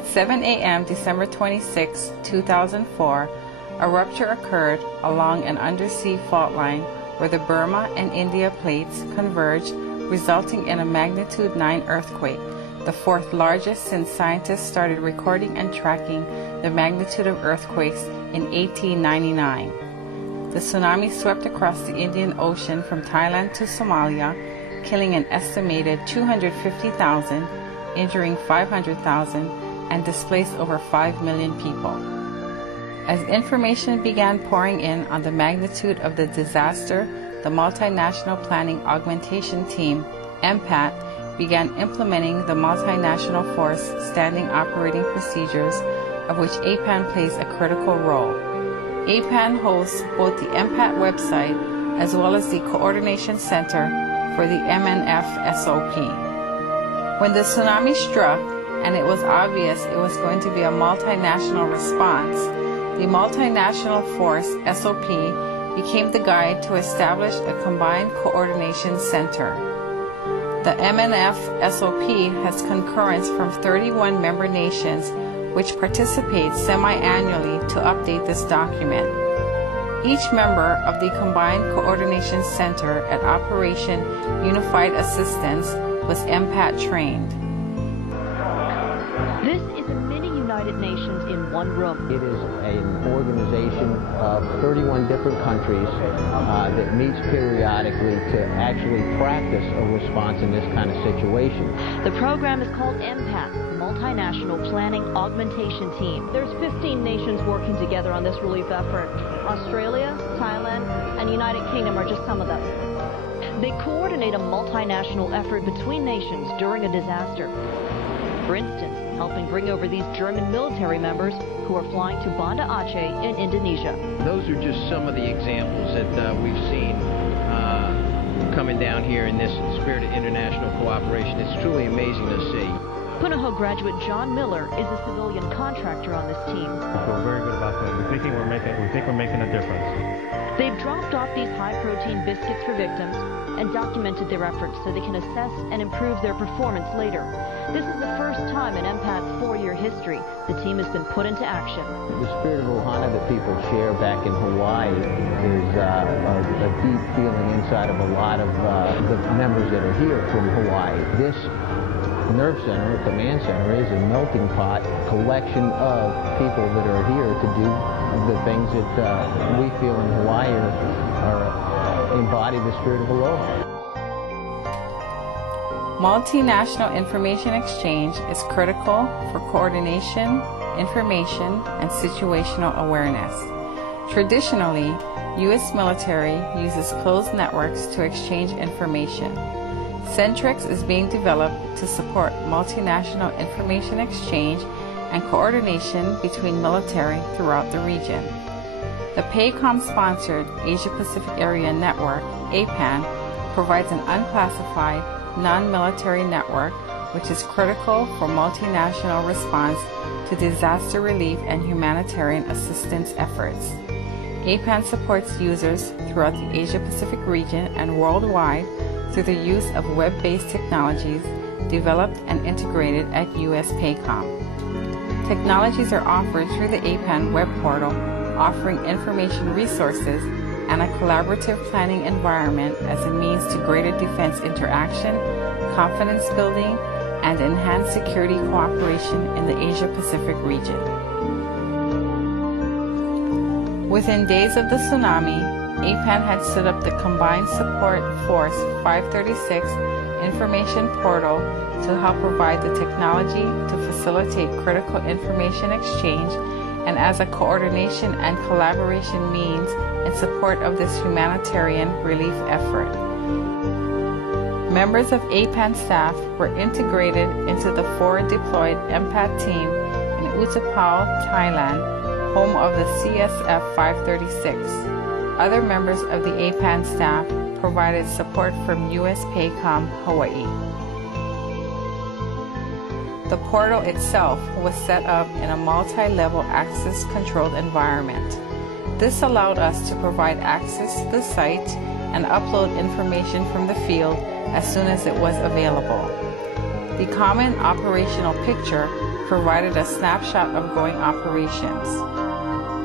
At 7 a.m. December 26, 2004, a rupture occurred along an undersea fault line where the Burma and India plates converged, resulting in a magnitude 9 earthquake, the fourth largest since scientists started recording and tracking the magnitude of earthquakes in 1899. The tsunami swept across the Indian Ocean from Thailand to Somalia, killing an estimated 250,000, injuring 500,000, and displaced over 5 million people. As information began pouring in on the magnitude of the disaster, the Multinational Planning Augmentation Team, MPAT, began implementing the Multinational Force Standing Operating Procedures, of which Apan plays a critical role. Apan hosts both the MPAT website as well as the Coordination Center for the MNFSOP. When the tsunami struck, and it was obvious it was going to be a multinational response, the Multinational Force SOP became the guide to establish a combined coordination center. The MNFSOP has concurrence from 31 member nations which participate semi-annually to update this document. Each member of the Combined Coordination Center at Operation Unified Assistance was MPAT trained. This is a mini United Nations in one room. It is an organization of 31 different countries that meets periodically to actually practice a response in this kind of situation. The program is called MPAT, Multinational Planning Augmentation Team. There's 15 nations working together on this relief effort. Australia, Thailand, and United Kingdom are just some of them. They coordinate a multinational effort between nations during a disaster. For instance, helping bring over these German military members who are flying to Banda Aceh in Indonesia. Those are just some of the examples that we've seen coming down here in this spirit of international cooperation. It's truly amazing to see. Punahou graduate John Miller is a civilian contractor on this team. We feel very good about that. We think we're making a difference. They've dropped off these high-protein biscuits for victims and documented their efforts so they can assess and improve their performance later. This is the first time in MPAT's 4-year history the team has been put into action. The spirit of Ohana that people share back in Hawaii is a deep feeling inside of a lot of the members that are here from Hawaii. This nerve center, or command center, is a melting pot collection of people that are here to do the things that we feel in Hawaii are embody the spirit of aloha. Multinational information exchange is critical for coordination, information, and situational awareness. Traditionally, U.S. military uses closed networks to exchange information. Centrex is being developed to support multinational information exchange and coordination between military throughout the region. The PACOM-sponsored Asia-Pacific Area Network, APAN, provides an unclassified, non-military network which is critical for multinational response to disaster relief and humanitarian assistance efforts. APAN supports users throughout the Asia-Pacific region and worldwide through the use of web-based technologies developed and integrated at US PACOM. Technologies are offered through the APAN web portal, offering information resources and a collaborative planning environment as a means to greater defense interaction, confidence building, and enhanced security cooperation in the Asia-Pacific region. Within days of the tsunami, APAN had set up the Combined Support Force 536 information portal to help provide the technology to facilitate critical information exchange and as a coordination and collaboration means in support of this humanitarian relief effort. Members of APAN staff were integrated into the forward deployed MPAT team in Utapao, Thailand, home of the CSF 536. Other members of the APAN staff provided support from US PACOM, Hawaii. The portal itself was set up in a multi-level access-controlled environment. This allowed us to provide access to the site and upload information from the field as soon as it was available. The common operational picture provided a snapshot of going operations.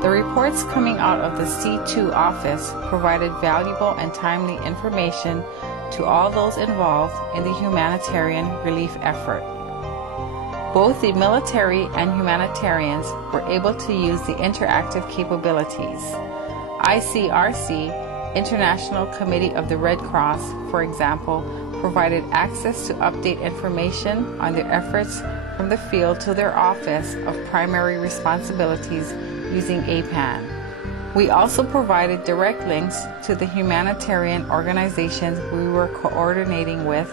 The reports coming out of the C2 office provided valuable and timely information to all those involved in the humanitarian relief effort. Both the military and humanitarians were able to use the interactive capabilities. ICRC, International Committee of the Red Cross, for example, provided access to update information on their efforts from the field to their Office of Primary Responsibilities using Apan. We also provided direct links to the humanitarian organizations we were coordinating with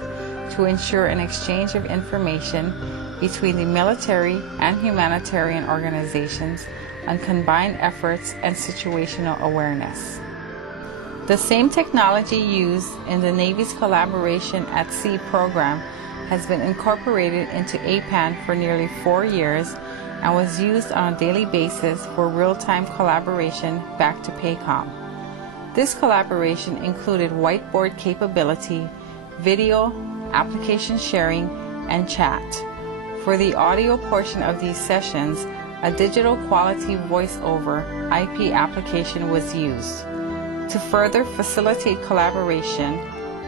to ensure an exchange of information between the military and humanitarian organizations on combined efforts and situational awareness. The same technology used in the Navy's Collaboration at Sea program has been incorporated into Apan for nearly 4 years and was used on a daily basis for real-time collaboration back to PACOM. This collaboration included whiteboard capability, video, application sharing, and chat. For the audio portion of these sessions, a digital quality voice-over IP application was used. To further facilitate collaboration,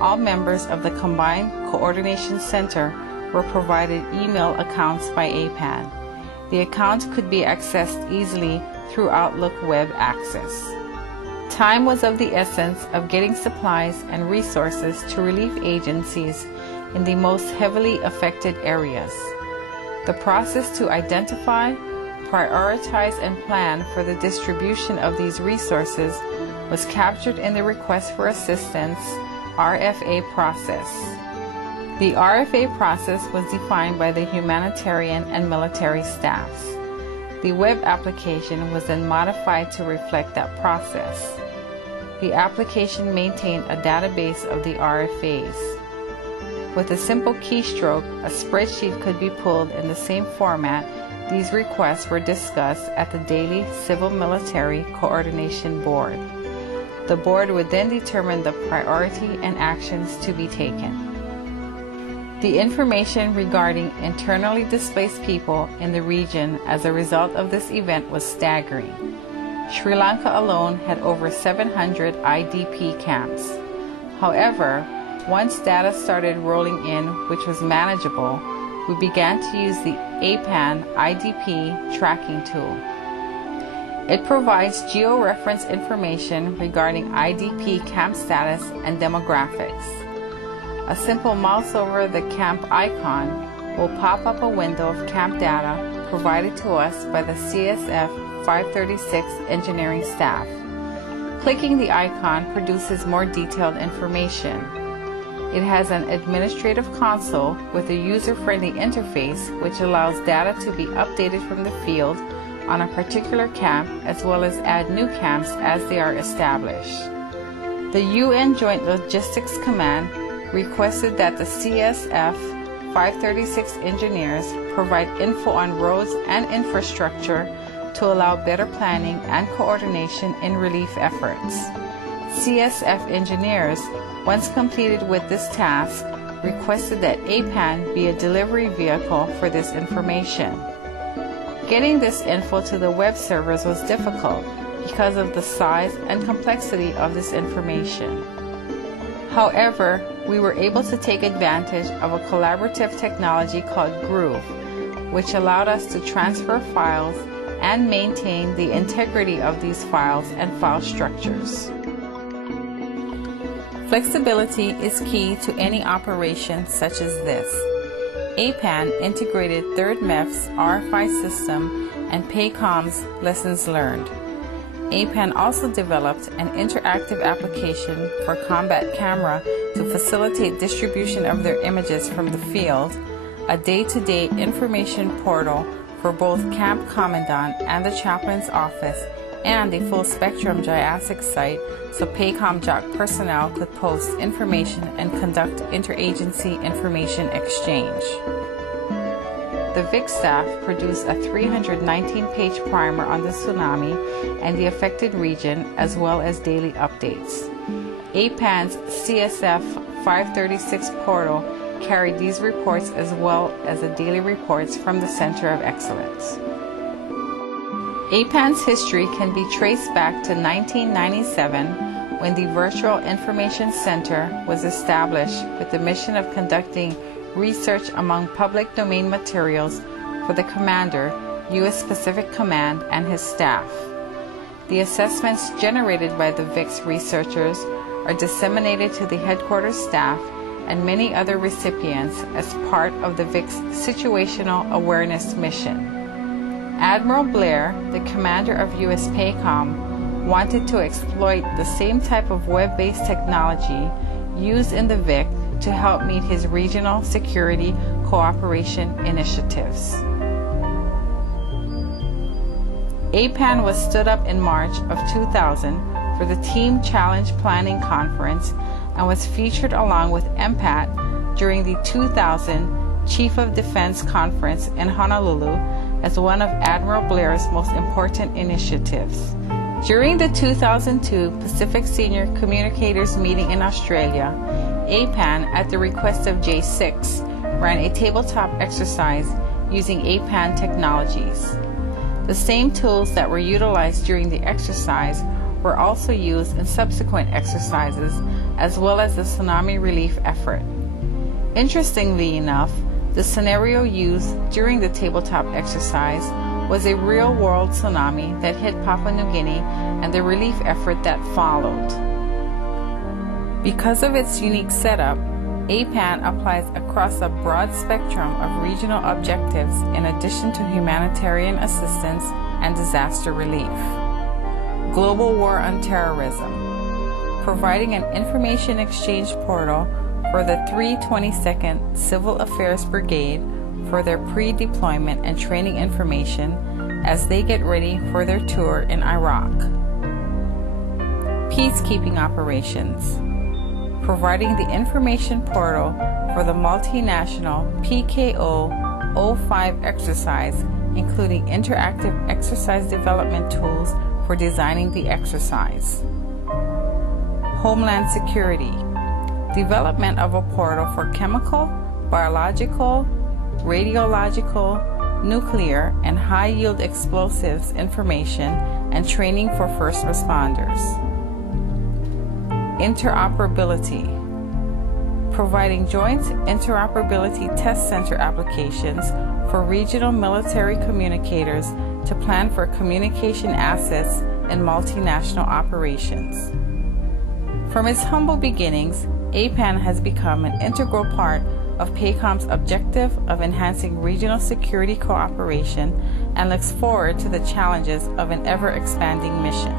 all members of the Combined Coordination Center were provided email accounts by Apan. The account could be accessed easily through Outlook web access. Time was of the essence of getting supplies and resources to relief agencies in the most heavily affected areas. The process to identify, prioritize, and plan for the distribution of these resources was captured in the Request for Assistance RFA process. The RFA process was defined by the humanitarian and military staffs. The web application was then modified to reflect that process. The application maintained a database of the RFAs. With a simple keystroke, a spreadsheet could be pulled in the same format. These requests were discussed at the daily Civil-Military Coordination Board. The board would then determine the priority and actions to be taken. The information regarding internally displaced people in the region as a result of this event was staggering. Sri Lanka alone had over 700 IDP camps. However, once data started rolling in, which was manageable, we began to use the Apan IDP tracking tool. It provides georeference information regarding IDP camp status and demographics. A simple mouse over the camp icon will pop up a window of camp data provided to us by the CSF 536 engineering staff. Clicking the icon produces more detailed information. It has an administrative console with a user-friendly interface which allows data to be updated from the field on a particular camp as well as add new camps as they are established. The UN Joint Logistics Command requested that the CSF 536 engineers provide info on roads and infrastructure to allow better planning and coordination in relief efforts. CSF engineers, once completed with this task, requested that Apan be a delivery vehicle for this information. Getting this info to the web servers was difficult because of the size and complexity of this information. However, we were able to take advantage of a collaborative technology called Groove, which allowed us to transfer files and maintain the integrity of these files and file structures. Flexibility is key to any operation such as this. Apan integrated 3rd MEF's RFI system and PACOM's lessons learned. Apan also developed an interactive application for combat camera to facilitate distribution of their images from the field, a day-to-day information portal for both Camp Commandant and the Chaplain's Office, and a full-spectrum GIASIC site so PACOM JOC personnel could post information and conduct interagency information exchange. The VIC staff produced a 319-page primer on the tsunami and the affected region, as well as daily updates. Apan's CSF 536 portal carried these reports as well as the daily reports from the Center of Excellence. Apan's history can be traced back to 1997 when the Virtual Information Center was established with the mission of conducting research among public domain materials for the Commander, U.S. Pacific Command, and his staff. The assessments generated by the VIX researchers are disseminated to the headquarters staff and many other recipients as part of the VIX Situational Awareness Mission. Admiral Blair, the commander of U.S. PACOM, wanted to exploit the same type of web-based technology used in the VIC to help meet his regional security cooperation initiatives. Apan was stood up in March of 2000 for the Team Challenge Planning Conference and was featured along with MPAT during the 2000 Chief of Defense Conference in Honolulu as one of Admiral Blair's most important initiatives. During the 2002 Pacific Senior Communicators Meeting in Australia, Apan, at the request of J6, ran a tabletop exercise using Apan technologies. The same tools that were utilized during the exercise were also used in subsequent exercises, as well as the tsunami relief effort. Interestingly enough, the scenario used during the tabletop exercise was a real-world tsunami that hit Papua New Guinea and the relief effort that followed. Because of its unique setup, Apan applies across a broad spectrum of regional objectives in addition to humanitarian assistance and disaster relief. Global War on Terrorism, providing an information exchange portal for the 322nd Civil Affairs Brigade for their pre-deployment and training information as they get ready for their tour in Iraq. Peacekeeping operations, providing the information portal for the multinational PKO-05 exercise, including interactive exercise development tools for designing the exercise. Homeland Security, development of a portal for chemical, biological, radiological, nuclear, and high-yield explosives information and training for first responders. Interoperability, providing joint interoperability test center applications for regional military communicators to plan for communication assets in multinational operations. From its humble beginnings, Apan has become an integral part of PACOM's objective of enhancing regional security cooperation and looks forward to the challenges of an ever-expanding mission.